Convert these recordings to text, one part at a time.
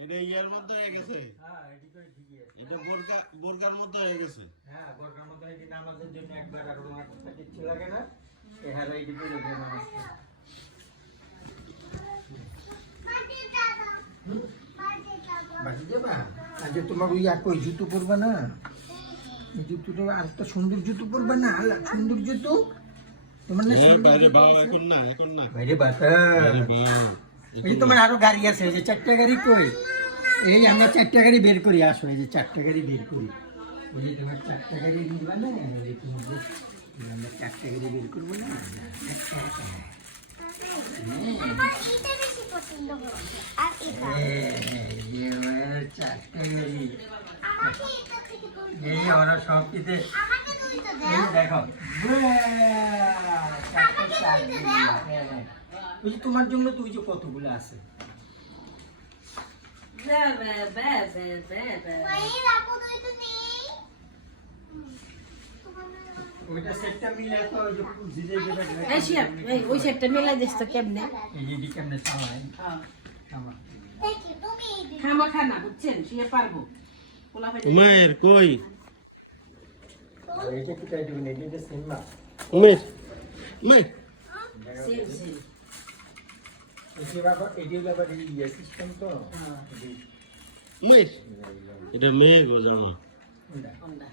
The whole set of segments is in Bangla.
এটা ইয়ার মতো হয়ে গেছে। এটা বোরকার মতো হয়ে গেছে। হ্যাঁ, বোরকার মতো এই নামাজের জন্য একবার আর মাথা কিচ্ছু লাগে না। এই হারা এই পরে দিয়ে নামাজ। বাড়ি যাবা? আজ তোমার ওই একই জুতো পরবে না? এই জুতোটা আর একটা সুন্দর জুতো পরবে না? সুন্দর জুতো তোমার না? বাইরে বাবা এখন না বাইরে বাতা। এই তোমার আরো গাড়ি আছে, এই যে 4টা গাড়ি কই? এই আমরা 4টা গাড়ি বের করি, আসো এই যে 4টা গাড়ি বের করি। ওই যে তোমার 4টা গাড়ি নিবা না? এই যে তোমার আমরা 4টা গাড়ি বের করবো না? এই ওরা সব কিতে দেখো ওই যে তোমার জন্য তুই যে কতগুলো আছে ওইটা সেটটা মিলে তো ওই যে জিজে এই ওই সেটটা মিলে দিস তো কেমনে? এই যে কেমনে চালায় চালা খামা খানা বুঝছেন শুয়ে পারবো উমের কই? এইটা কি তাই দিবেন? এইটা সেম না উমের সেম সেম এই বাবা এডিও বাবা এই সিস্টেম তো উমের এটা মেয়ে গো জামা। কোনটা?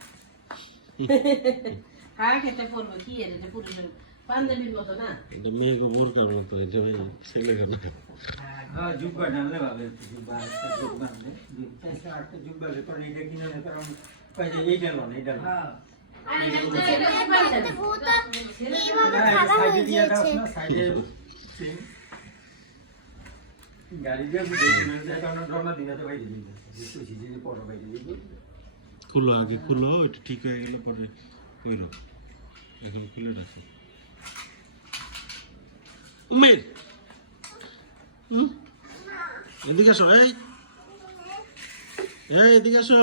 হ্যাঁ খেতে পড়বো কি এর এটা পুরো পাঞ্জাবির মতো না? এটা মেয়ে গো বোরকার মতো। এটা ছেলে কেন? হ্যাঁ জুব্বা জানলে ভাবে জুব্বা বাঁধলে জুব্বা একটা জুব্বা রেপার এইটা কিনে নে কারণ কইছে এইটা লন এইটা লন হ্যাঁ খুলো আগে খুলো, এটা ঠিক হয়ে গেলে পরে কইরো। এখন খুলে রাখো। উমের এদিকে আসো। এই এদিকে আসো।